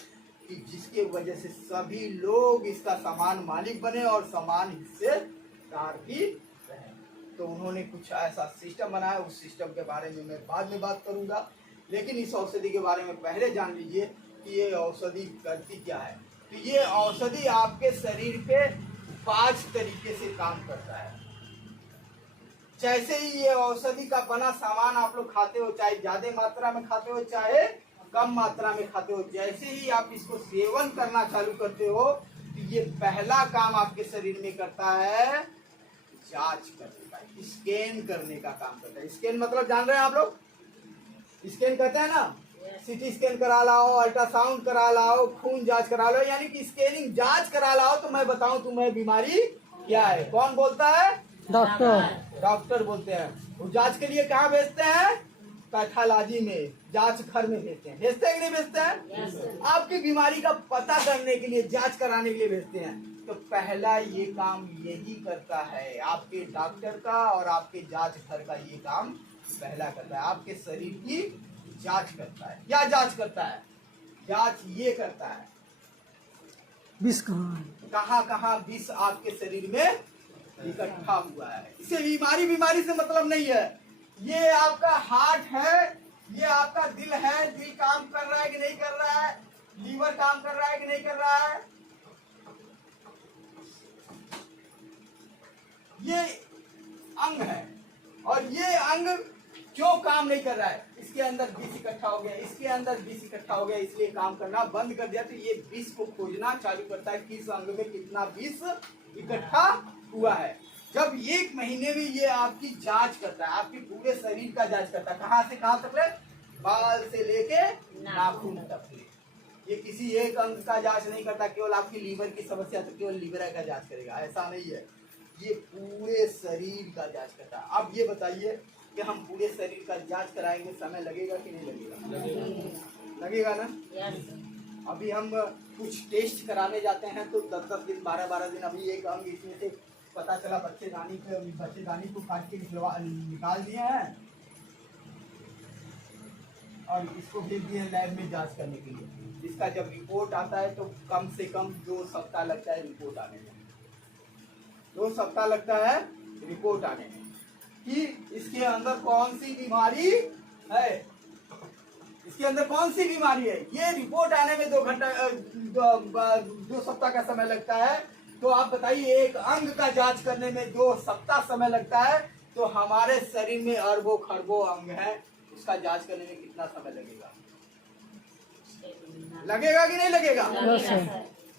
कि जिसके वजह से सभी लोग इसका समान मालिक बने और समान हिस्सेदार भी रहे। तो उन्होंने कुछ ऐसा सिस्टम बनाया। उस सिस्टम के बारे में मैं बाद में बात करूंगा, लेकिन इस औषधि के बारे में पहले जान लीजिए कि ये औषधि करती क्या है। तो ये औषधि आपके शरीर पे 5 तरीके से काम करता है। जैसे ही ये औषधि का बना सामान आप लोग खाते हो, चाहे ज्यादा मात्रा में खाते हो चाहे कम मात्रा में खाते हो, जैसे ही आप इसको सेवन करना चालू करते हो तो ये पहला काम आपके शरीर में करता है, जांच करने का, स्कैन करने का काम करता है। स्कैन मतलब जान रहे हैं आप लोग, स्कैन कहते हैं ना, सीटी स्कैन करा लाओ, अल्ट्रासाउंड करा लाओ, खून जांच करा लो, यानी कि स्कैनिंग जांच करा लाओ तो मैं बताऊं तुम्हें बीमारी क्या है। कौन बोलता है? डॉक्टर। डॉक्टर बोलते हैं। वो जांच के लिए कहाँ भेजते हैं? पैथोलॉजी में, जांच घर में भेजते हैं। भेजते हैं कि नहीं भेजते हैं? आपकी बीमारी का पता करने के लिए, जांच कराने के लिए भेजते हैं। तो पहला ये काम यही करता है, आपके डॉक्टर का और आपके जांच घर का ये काम पहला करता है, आपके शरीर की जांच करता है। क्या जांच करता है? जांच ये करता है विष कहाँ है? कहाँ कहाँ विष आपके शरीर में इकट्ठा हुआ है। इसे बीमारी से मतलब नहीं है। ये आपका हार्ट है, ये आपका दिल है, दिल काम कर रहा है कि नहीं कर रहा है, लीवर काम कर रहा है कि नहीं कर रहा है, ये अंग है। और ये अंग क्यों काम नहीं कर रहा है? इसके अंदर विष इकट्ठा हो गया, इसके अंदर विष इकट्ठा हो गया, इसलिए काम करना बंद कर दिया। तो ये विष को खोजना चालू करता है, किस अंग में कितना विष इकट्ठा हुआ है। जब 1 महीने में ये आपकी जांच करता है, आपके पूरे शरीर का जांच करता है, कहाँ से कहाँ तक ले, बाल से लेके नाखून तक ले। ये किसी एक अंग का जांच नहीं करता, केवल आपकी लीवर की समस्या तो केवल लीवर का जांच करेगा, ऐसा नहीं है। ये पूरे शरीर का जांच करता है। अब ये बताइए कि हम पूरे शरीर का जांच कराएंगे, समय लगेगा कि नहीं लगेगा? लगेगा ना। अभी हम कुछ टेस्ट कराने जाते हैं तो 10-10 दिन, 12-12 दिन, अभी एक अंग इसमें से पता चला बच्चेदानी को काट के निकाल दिए हैं और इसको भेज दिए लैब में जांच करने के लिए। इसका जब रिपोर्ट आता है तो कम से कम 2 सप्ताह लगता है रिपोर्ट आने में। 2 सप्ताह लगता है रिपोर्ट आने में कि इसके अंदर कौन सी बीमारी है, इसके अंदर कौन सी बीमारी है। ये रिपोर्ट आने में 2 सप्ताह का समय लगता है। तो आप बताइए, एक अंग का जांच करने में 2 सप्ताह समय लगता है, तो हमारे शरीर में अरबों खरबों अंग है, उसका जांच करने में कितना समय लगेगा? लगेगा कि नहीं लगेगा?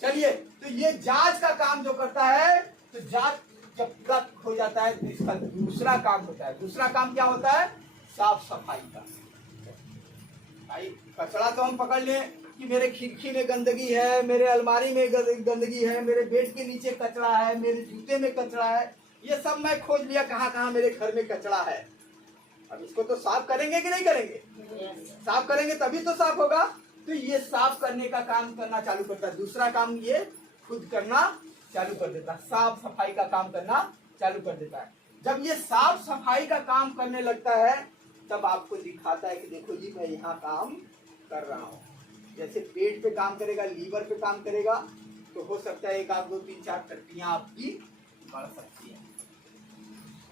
चलिए, तो ये जांच का काम जो करता है, तो जांच जब तक हो जाता है तो इसका दूसरा काम होता है। दूसरा काम क्या होता है? साफ सफाई का। भाई कचरा तो हम पकड़ लें कि मेरे खिड़की में गंदगी है, मेरे अलमारी में गंदगी है, मेरे बेड के नीचे कचरा है, मेरे जूते में कचरा है, ये सब मैं खोज लिया कहाँ कहाँ मेरे घर में कचरा है। अब इसको तो साफ करेंगे कि नहीं करेंगे? साफ करेंगे तभी तो साफ होगा। तो ये साफ करने का काम करना चालू करता है। दूसरा काम ये खुद करना चालू कर देता है, साफ सफाई का काम करना चालू कर देता है। जब ये साफ सफाई का काम करने लगता है तब आपको दिखाता है कि देखो जी मैं यहाँ काम कर रहा हूँ। जैसे पेट पे काम करेगा, लीवर पे काम करेगा, तो हो सकता है 1 आध 2 3 4 टट्टियाँ आपकी बढ़ सकती हैं।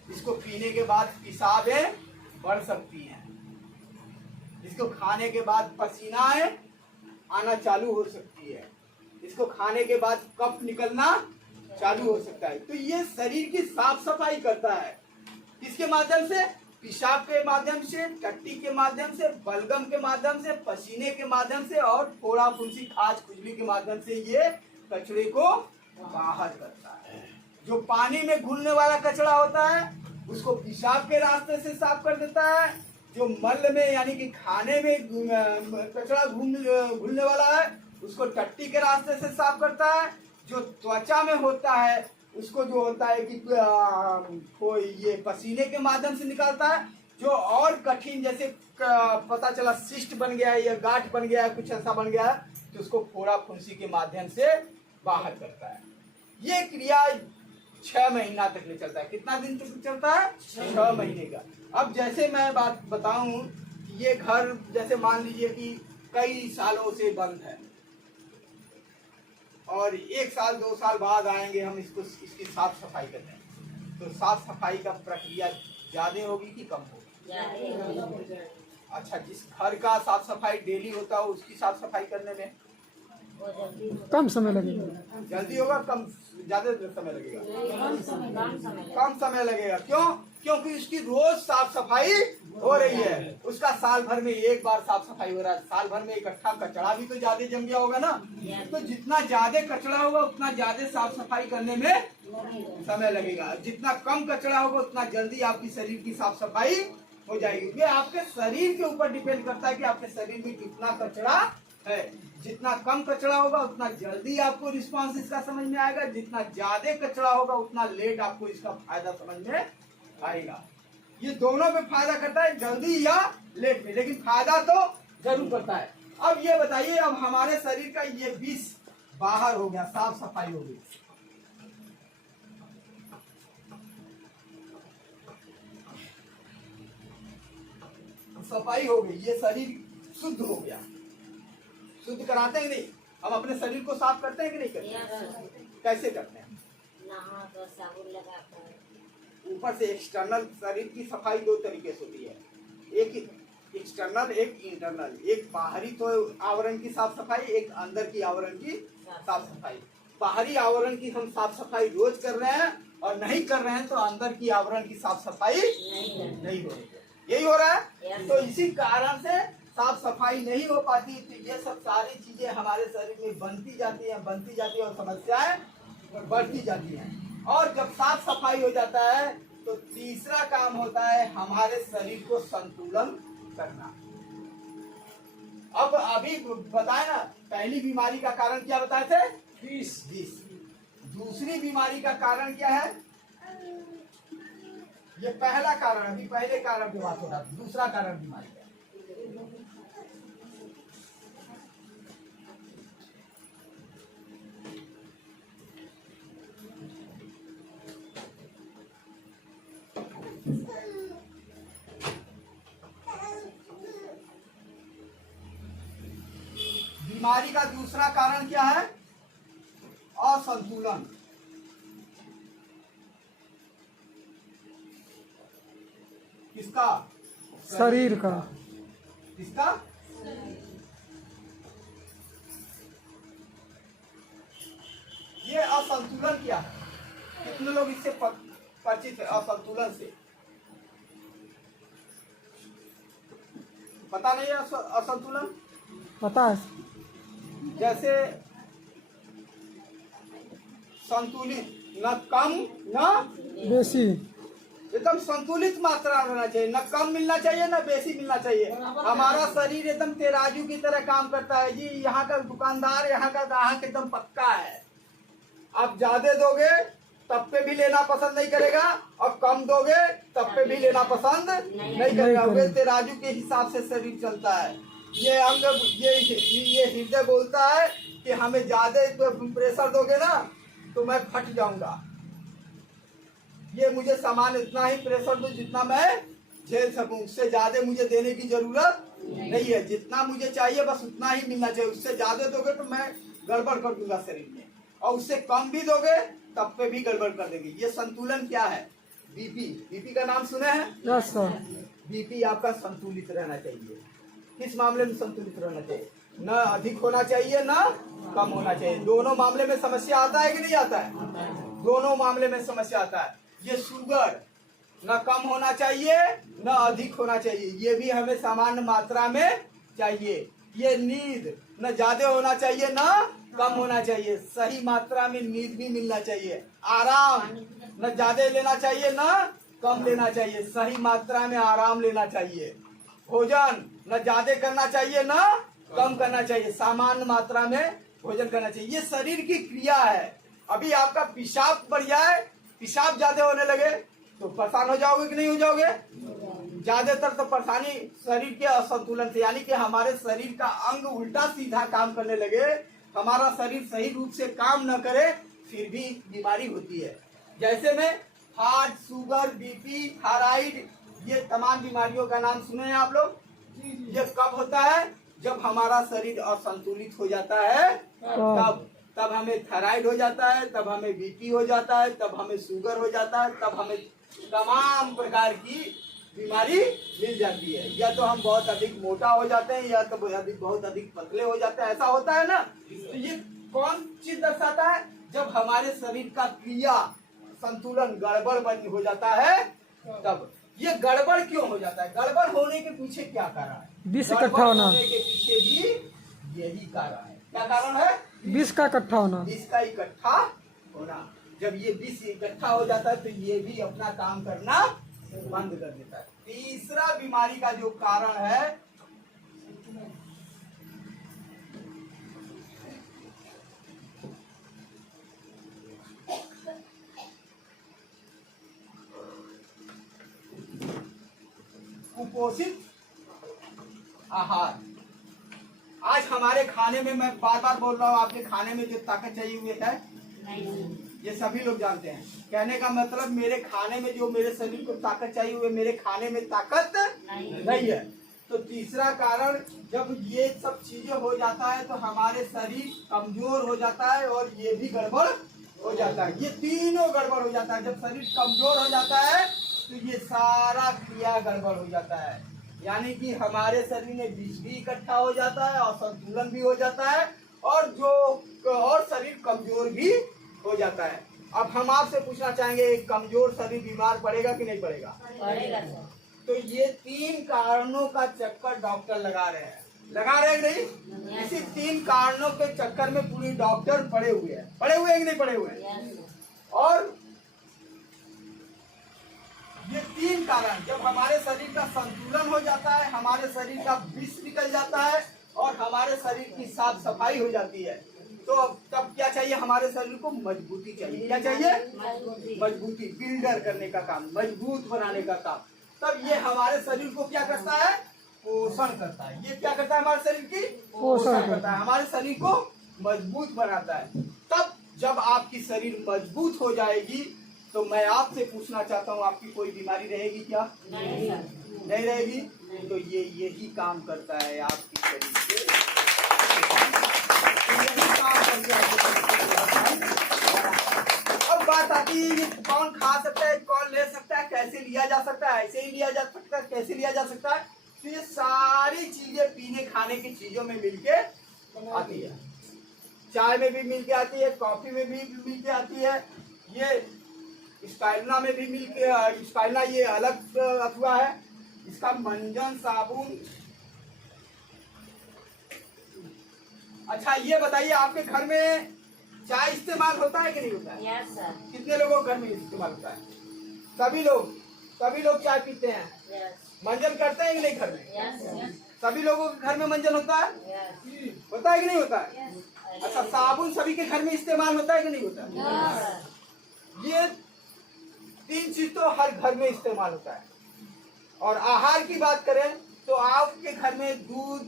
इसको पीने के बाद पेशाबें बढ़ सकती हैं। इसको खाने के बाद पसीनाएं आना चालू हो सकती है। इसको खाने के बाद कफ निकलना चालू हो सकता है। तो ये शरीर की साफ सफाई करता है। किसके माध्यम से? पेशाब के माध्यम से, टट्टी के माध्यम से, बलगम के माध्यम से, पसीने के माध्यम से और फोड़ा फुंसी खाज खुजली के माध्यम से ये कचरे को बाहर करता है। जो पानी में घुलने वाला कचरा होता है उसको पेशाब के रास्ते से साफ कर देता है। जो मल में यानी कि खाने में कचरा घुलने वाला है उसको टट्टी के रास्ते से साफ करता है। जो त्वचा में होता है उसको जो होता है कि कोई ये पसीने के माध्यम से निकालता है। जो और कठिन, जैसे पता चला सिस्ट बन गया है या गांठ बन गया है, कुछ ऐसा बन गया है, तो उसको फोड़ा फुंसी के माध्यम से बाहर करता है। ये क्रिया 6 महीना तक ले चलता है। कितना दिन तक चलता है? 6 महीने का। अब जैसे मैं बात बताऊं, ये घर जैसे मान लीजिए कि कई सालों से बंद है और 1 साल 2 साल बाद आएंगे हम इसकी साफ सफाई करने, तो साफ सफाई का प्रक्रिया ज्यादा होगी कि कम होगी? अच्छा, जिस घर का साफ सफाई डेली होता हो उसकी साफ सफाई करने में वो जल्दी कम समय लगेगा। जल्दी होगा, कम ज्यादा समय लगेगा? कम समय कम समय लगेगा। क्यों? क्योंकि उसकी रोज साफ सफाई हो रही है। उसका साल भर में एक बार साफ सफाई हो रहा है। साल भर में इकट्ठा कचरा भी तो ज्यादा जम गया होगा ना। तो जितना ज्यादा कचरा होगा उतना ज्यादा साफ सफाई करने में समय लगेगा। जितना कम कचरा होगा उतना जल्दी आपकी शरीर की साफ सफाई हो जाएगी। ये आपके शरीर के ऊपर डिपेंड करता है कि आपके शरीर में कितना कचरा है। जितना कम कचरा होगा उतना जल्दी आपको रिस्पांस इसका समझ में आएगा। जितना ज्यादा कचरा होगा उतना लेट आपको इसका फायदा समझ में आएगा। ये दोनों पे फायदा करता है, जल्दी या लेट में, लेकिन फायदा तो जरूर करता है। अब ये बताइए, अब हमारे शरीर का ये विष बाहर हो गया, साफ सफाई हो गई। सफाई हो गई, ये शरीर शुद्ध हो गया। शुद्ध कराते हैं कि नहीं? हम अपने शरीर को साफ करते हैं कि नहीं करते? कैसे करते हैं? नहा तो साबुन लगाकर ऊपर से एक्सटर्नल शरीर की सफाई दो तरीके से होती है, एक एक्सटर्नल, एक इंटरनल। एक बाहरी तो आवरण की साफ सफाई, एक अंदर की आवरण की साफ सफाई। बाहरी आवरण की हम साफ सफाई रोज कर रहे हैं और नहीं कर रहे हैं तो अंदर की आवरण की साफ सफाई नहीं हो रही है। यही हो रहा है। तो इसी कारण से साफ सफाई नहीं हो पाती। तो ये सब सारी चीजें हमारे शरीर में बनती जाती है और समस्याएं बढ़ती जाती हैं। और जब साफ सफाई हो जाता है तो तीसरा काम होता है हमारे शरीर को संतुलन करना। अब अभी बताए ना, पहली बीमारी का कारण क्या बताए थे? विष। दूसरी बीमारी का कारण क्या है? ये पहला कारण, अभी पहले कारण की बात हो रहा था। दूसरा कारण बीमारी है बीमारी का दूसरा कारण क्या है? असंतुलन। किसका? शरीर का। किसका? ये असंतुलन क्या है? कितने लोग इससे परिचित है? असंतुलन से पता नहीं है? असंतुलन पता है। जैसे संतुलित, न कम न बेसी। एकदम संतुलित मात्रा रहना चाहिए, न कम मिलना चाहिए न बेसी मिलना चाहिए। हमारा शरीर एकदम तेराजू की तरह काम करता है जी। यहाँ का दुकानदार, यहाँ का ग्राहक एकदम पक्का है। आप ज्यादा दोगे तब पे भी लेना पसंद नहीं करेगा और कम दोगे तब पे भी लेना पसंद नहीं करेगा। वे तेराजू के हिसाब से शरीर चलता है। ये अंग, ये हृदय बोलता है कि हमें ज्यादा प्रेशर दोगे ना तो मैं फट जाऊंगा। ये मुझे सामान इतना ही प्रेशर दो जितना मैं झेल सकूं, उससे ज्यादा मुझे देने की जरूरत नहीं है। जितना मुझे चाहिए बस उतना ही मिलना चाहिए। उससे ज्यादा दोगे तो मैं गड़बड़ कर दूंगा शरीर में, और उससे कम भी दोगे तब पे भी गड़बड़ कर देंगे। ये संतुलन क्या है? बीपी का नाम सुने हैं? Yes sir. बीपी आपका संतुलित रहना चाहिए। किस मामले में संतुलित रहना चाहिए? न अधिक होना चाहिए न कम होना चाहिए। दोनों मामले में समस्या आता है कि नहीं आता है? दोनों मामले में समस्या आता है। ये शुगर न कम होना चाहिए न अधिक होना चाहिए, ये भी हमें सामान्य मात्रा में चाहिए। ये नींद न ज्यादा होना चाहिए न कम होना चाहिए, सही मात्रा में नींद भी मिलना चाहिए। आराम न ज्यादा लेना चाहिए न कम लेना चाहिए, सही मात्रा में आराम लेना चाहिए। भोजन न ज्यादा करना चाहिए न कम करना चाहिए, सामान्य मात्रा में भोजन करना चाहिए। ये शरीर की क्रिया है। अभी आपका पेशाब बढ़ जाए, पेशाब ज्यादा होने लगे तो परेशान हो जाओगे कि नहीं हो जाओगे? ज्यादातर तो परेशानी शरीर के असंतुलन से, यानी कि हमारे शरीर का अंग उल्टा सीधा काम करने लगे, हमारा शरीर सही रूप से काम न करे फिर भी बीमारी होती है। जैसे में हार्ट, शुगर, बीपी, थायराइड, ये तमाम बीमारियों का नाम सुने हैं आप लोग? ये कब होता है? जब हमारा शरीर असंतुलित हो जाता है तब हमें थायराइड हो जाता है, तब हमें बीपी हो जाता है, तब हमें शुगर हो जाता है, तब हमें तमाम प्रकार की बीमारी मिल जाती है। या तो हम बहुत अधिक मोटा हो जाते हैं या तो बहुत अधिक पतले हो जाते हैं, ऐसा होता है ना। तो ये कौन चीज दर्शाता है? जब हमारे शरीर का क्रिया संतुलन गड़बड़ बन हो जाता है तब। ये गड़बड़ क्यों हो जाता है? गड़बड़ होने के पीछे क्या कारण है? विष गड़बड़ इकट्ठा होना। होने के पीछे भी यही कारण है। क्या कारण है? विष का इकट्ठा होना। विष का इकट्ठा होना। जब ये विष इकट्ठा हो जाता है तो ये भी अपना काम करना बंद कर देता है। तीसरा बीमारी का जो कारण है कुपोषित आहार। आज हमारे खाने में, मैं बार बार बोल रहा हूँ, आपके खाने में जो ताकत चाहिए हुई है ये सभी लोग जानते हैं। कहने का मतलब मेरे खाने में जो मेरे शरीर को ताकत चाहिए हुई, मेरे खाने में ताकत नहीं है। तो तीसरा कारण, जब ये सब चीजें हो जाता है तो हमारे शरीर कमजोर हो जाता है और ये भी गड़बड़ हो जाता है। ये तीनों गड़बड़ हो जाता है। जब शरीर कमजोर हो जाता है तो ये सारा क्रिया गड़बड़ हो जाता है। यानी कि हमारे शरीर में विष भी इकट्ठा हो जाता है और संतुलन भी हो जाता है और शरीर कमजोर भी हो जाता है। अब हम आपसे पूछना चाहेंगे, एक कमजोर शरीर बीमार पड़ेगा कि नहीं पड़ेगा? पड़ेगा सर। तो ये 3 कारणों का चक्कर डॉक्टर लगा रहे हैं कि नहीं? इसी 3 कारणों के चक्कर में पूरी डॉक्टर पड़े हुए हैं कि नहीं पड़े हुए हैं? और ये 3 कारण, जब हमारे शरीर का संतुलन हो जाता है, हमारे शरीर का विष निकल जाता है और हमारे शरीर की साफ सफाई हो जाती है, तो अब तब क्या चाहिए? हमारे शरीर को मजबूती चाहिए। क्या चाहिए? मजबूती, बिल्डर करने का काम, मजबूत बनाने का काम। तब ये हमारे शरीर को क्या करता है? पोषण करता है। ये क्या करता है? हमारे शरीर की पोषण करता है, हमारे शरीर को मजबूत बनाता है। तब जब आपकी शरीर मजबूत हो जाएगी तो मैं आपसे पूछना चाहता हूँ, आपकी कोई बीमारी रहेगी क्या? नहीं रहेगी। तो ये यही काम करता है आपकी शरीर से, यही काम करके अब बात आती है ये कौन खा सकता है, कौन ले सकता है, कैसे लिया जा सकता है? ऐसे ही लिया जा सकता है, कैसे लिया जा सकता है? तो ये सारी चीजें पीने खाने की चीजों में मिलके आती है। चाय में भी मिलके आती है, कॉफी में भी मिलके आती है, ये स्पाइरुलिना में भी मिलके, स्पाइरुलिना ये अलग अथवा है, इसका मंजन साबुन। अच्छा ये बताइए, आपके घर में चाय इस्तेमाल होता है कि नहीं होता है? Yes sir. कितने लोगों के घर में इस्तेमाल होता है? सभी लोग चाय पीते हैं। यस मंजन करते हैं कि नहीं घर में? यस सभी लोगों के घर में मंजन होता है? यस होता है कि नहीं होता है? अच्छा, साबुन सभी के घर में इस्तेमाल होता है कि नहीं होता है? ये 3 चीज तो हर घर में इस्तेमाल होता है। और आहार की बात करें तो आपके घर में दूध,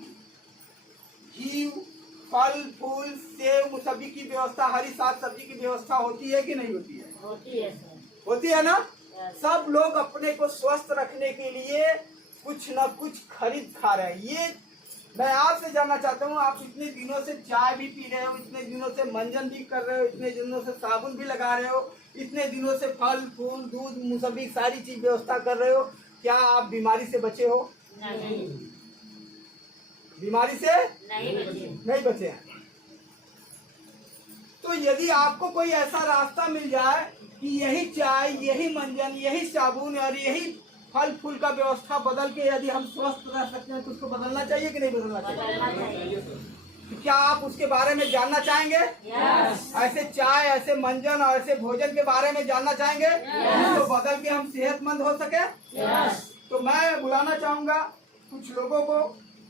घी, फल फूल, सेव, मुसब्बी की व्यवस्था, हरी साग सब्जी की व्यवस्था होती है कि नहीं होती है? होती है सर। होती है ना। यस। सब लोग अपने को स्वस्थ रखने के लिए कुछ न कुछ खरीद खा रहे हैं। ये मैं आपसे जानना चाहता हूँ, आप इतने दिनों से चाय भी पी रहे हो, इतने दिनों से मंजन भी कर रहे हो, इतने दिनों से साबुन भी लगा रहे हो, इतने दिनों से फल फूल दूध मुसब्बी सारी चीज व्यवस्था कर रहे हो, क्या आप बीमारी से बचे हो? नहीं बीमारी से नहीं बचे हैं। तो यदि आपको कोई ऐसा रास्ता मिल जाए कि यही चाय, यही मंजन, यही साबुन और यही फल फूल का व्यवस्था बदल के यदि हम स्वस्थ रह सकते हैं तो उसको बदलना चाहिए कि नहीं बदलना चाहिए? तो क्या आप उसके बारे में जानना चाहेंगे? यस। ऐसे चाय, ऐसे मंजन और ऐसे भोजन के बारे में जानना चाहेंगे तो बदल के हम सेहतमंद हो सके? यस। तो मैं बुलाना चाहूंगा कुछ लोगों को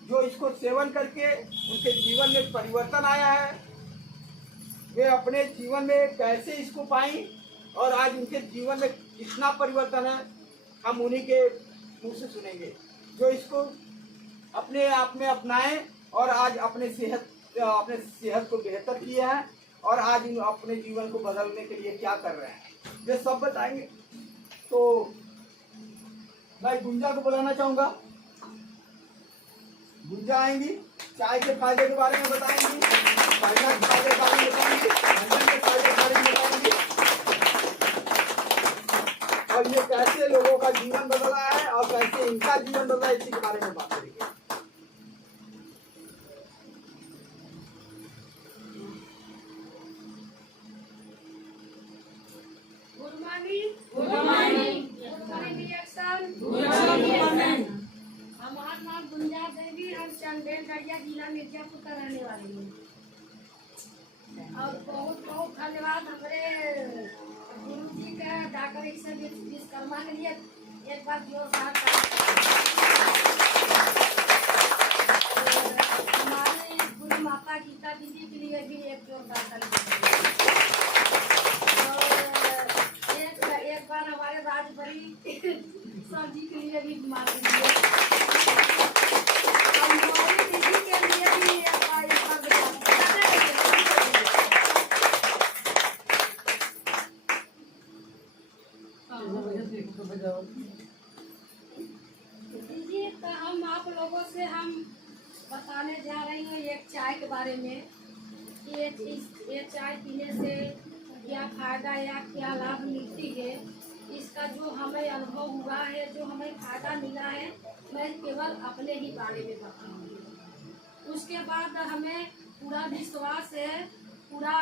जो इसको सेवन करके उनके जीवन में परिवर्तन आया है, वे अपने जीवन में कैसे इसको पाई और आज उनके जीवन में कितना परिवर्तन है, हम उन्हीं के मुंह से सुनेंगे जो इसको अपने आप में अपनाएं और आज अपने सेहत को बेहतर किए हैं और आज अपने जीवन को बदलने के लिए क्या कर रहे हैं वे सब बताएंगे। तो मैं गुंजा को बुलाना चाहूंगा। गुंजा आएंगी, चाय के फायदे के बारे में बताएंगी, फायदा के फायदे के बारे में बताएंगी, मंजन के फायदे के बारे में बताएंगी और ये कैसे लोगों का जीवन बदला है और कैसे इनका जीवन बदला है, इसी के बारे में बात करेंगे। Good morning. Good morning. Good morning reaction. Good morning. हमारा नाम गुंजा देवी, हम चंदेल गढ़िया जिला मिर्जापुर का रहने वाले हैं। और बहुत बहुत धन्यवाद हमारे गुरु जी का डॉक्टर ईश्वर विश्वकर्मा के लिए एक बार जोरदार हमारे गुरु माता गीता दीदी के लिए भी एक जोरदार ताली। और एक बार हमारे राजबरी सर जी के लिए भी मार दीजिए। हमारी दीदी के लिए भी एक बार दीजिए। तो हम आप लोगों से हम बताने जा रही हूँ एक चाय के बारे में कि ये चाय पीने से क्या फायदा या क्या लाभ मिलती है। इसका जो हमें अनुभव हुआ है, जो हमें फायदा मिला है, मैं केवल अपने ही बारे में बताऊंगी। उसके बाद हमें पूरा विश्वास है, पूरा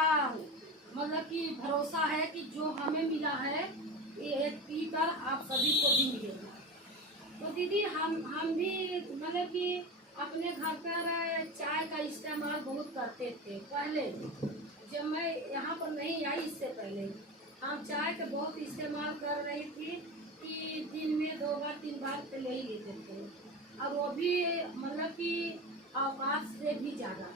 मतलब कि भरोसा है कि जो हमें मिला है ये पीकर आप सभी को भी मिलेगा। तो दीदी हम भी मतलब कि अपने घर पर चाय का इस्तेमाल बहुत करते थे पहले। जब मैं यहाँ पर नहीं आई इससे पहले हम चाय का बहुत इस्तेमाल कर रही थी कि दिन में 2 बार 3 बार तो ले ही लेते थे, और वो भी मतलब कि औकात से भी ज़्यादा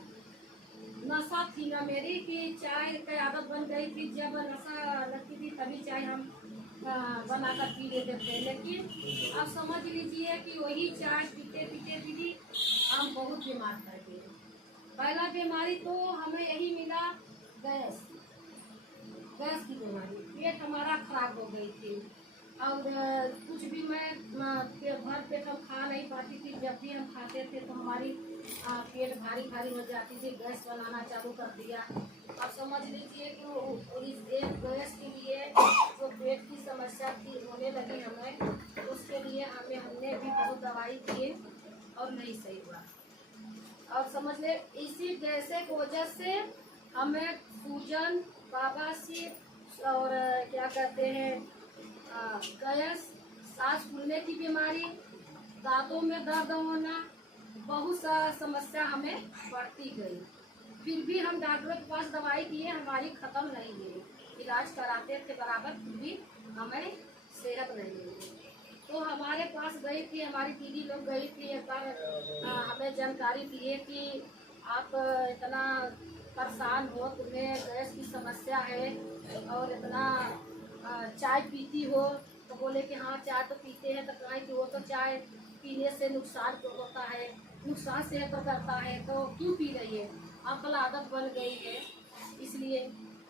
नशा थी ना मेरी कि चाय की आदत बन गई थी। जब नशा लगती थी तभी चाय हम बनाकर पी लेते थे। लेकिन अब समझ लीजिए कि वही चाय पीते पीते दीदी हम बहुत बीमार पड़ गए। पहला बीमारी तो हमें यही मिला, गैस की बीमारी। पेट हमारा खराब हो गई थी और कुछ भी मैं भर पेट हम खा नहीं पाती थी। जब भी हम खाते थे तो हमारी पेट भारी भारी हो जाती थी। गैस बनाना चालू कर दिया। अब समझ लीजिए कि इस एक गैस के लिए जो पेट की समस्या थी होने लगी हमें, उसके लिए हमने भी बहुत दवाई किए और नहीं सही हुआ। और समझ ले इसी गैस की वजह से हमें सूजन, बवासीर और क्या कहते हैं गैस, सांस फूलने की बीमारी, दांतों में दर्द होना, बहुत सा समस्या हमें बढ़ती गई। फिर भी हम डॉक्टर के पास दवाई किए, हमारी ख़त्म नहीं हुई। इलाज कराते थे बराबर, फिर भी हमें सेहत नहीं मिली। तो हमारे पास गई थी, हमारी दीदी लोग गई थी एक बार, हमें जानकारी दिए कि आप इतना परेशान हो, तुम्हें गैस की समस्या है और इतना चाय पीती हो। तो बोले कि हाँ चाय तो पीते हैं, तो कहें कि वो तो चाय पीने से नुकसान तो होता है, नुकसान सेहत तो करता है, तो क्यों पी रही है? आपका आदत बन गई है इसलिए।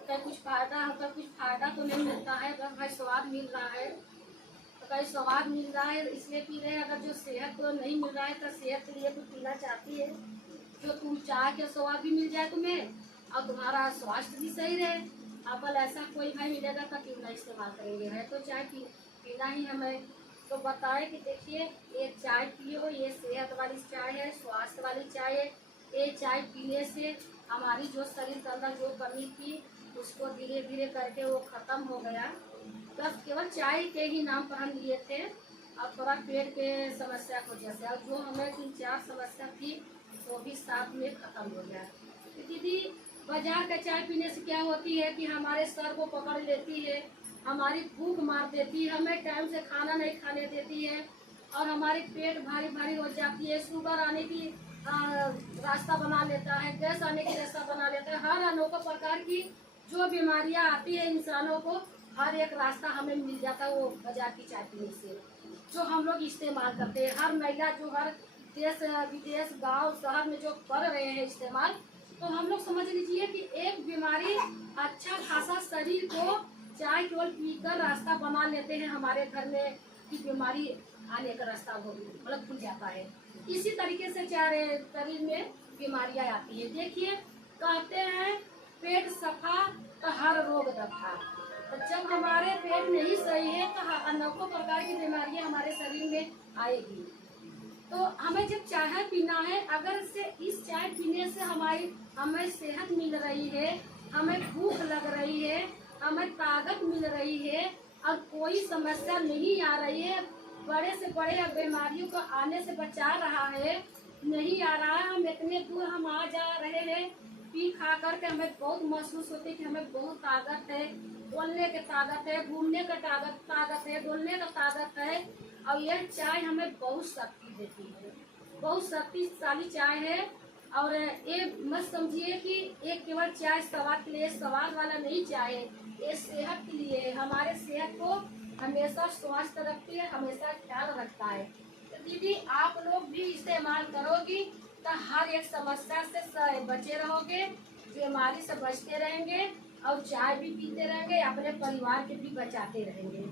तो कुछ फ़ायदा तो नहीं मिलता है, बस भाई स्वाद मिल रहा है। तो कहीं स्वाद मिल रहा है इसलिए पी रहे हैं। अगर जो सेहत को नहीं मिल रहा है तो सेहत के लिए तो पीना चाहती है, जो तुम चाय के स्वाद भी मिल जाए तुम्हें और तुम्हारा स्वास्थ्य भी सही रहे। अब ऐसा कोई भाई मिलेगा तो क्यों नहीं इस्तेमाल करेंगे? है तो चाय पीना ही हमें। तो बताए कि देखिए ये चाय पियो, ये सेहत वाली चाय है, स्वास्थ्य वाली चाय है। ये चाय पीने से हमारी जो शरीर के अंदर जो कमी थी उसको धीरे धीरे करके वो ख़त्म हो गया। बस केवल चाय के ही नाम पर हम लिए थे और थोड़ा पेट के समस्या की वजह से, और जो हमें 3-4 समस्या थी वो भी साथ में ख़त्म हो गया। तो दीदी बाजार का चाय पीने से क्या होती है कि हमारे सर को पकड़ लेती है, हमारी भूख मार देती है, हमें टाइम से खाना नहीं खाने देती है और हमारी पेट भारी भारी हो जाती है। शुगर आने की रास्ता बना लेता है, गैस आने की रास्ता बना लेता है। हर अनोखा प्रकार की जो बीमारियां आती है इंसानों को, हर एक रास्ता हमें मिल जाता है वो बाजार की चाय पीने से, जो हम लोग इस्तेमाल करते हैं। हर महिला जो हर देश विदेश गांव शहर में जो कर रहे हैं इस्तेमाल, तो हम लोग समझ लीजिए कि एक बीमारी अच्छा खासा शरीर को चाय केवल पीकर रास्ता बना लेते हैं हमारे घर में कि बीमारी आने का रास्ता हो मतलब खुल जाता है। इसी तरीके से शरीर में बीमारियां आती है। देखिए कहते हैं पेट सफा तो हर रोग दफा। तो जब हमारे पेट नहीं सही है तो अनेकों प्रकार की बीमारियां हमारे शरीर में आएगी। तो हमें जब चाय पीना है, अगर से इस चाय पीने से हमें सेहत मिल रही है, हमें भूख लग रही है, हमें ताकत मिल रही है और कोई समस्या नहीं आ रही है, बड़े से बड़े बीमारियों को आने से बचा रहा है, नहीं आ रहा है, हम इतने दूर हम आ जा रहे हैं, पी खा करके हमें बहुत महसूस होती है कि हमें बहुत ताकत है, बोलने की ताकत है, घूमने का ताकत है, बोलने का ताकत है। और यह चाय हमें बहुत शक्ति देती है, बहुत शक्तिशाली चाय है। और ये मत समझिए कि ये केवल चाय स्वाद के लिए, स्वाद वाला नहीं चाय है, ये सेहत के लिए, हमारे सेहत को हमेशा स्वस्थ रखती है, हमेशा ख्याल रखता है। तो दीदी आप लोग भी इस्तेमाल करोगी तो हर एक समस्या से बचे रहोगे, बीमारी से बचते रहेंगे और चाय भी पीते रहेंगे, अपने परिवार के भी बचाते रहेंगे।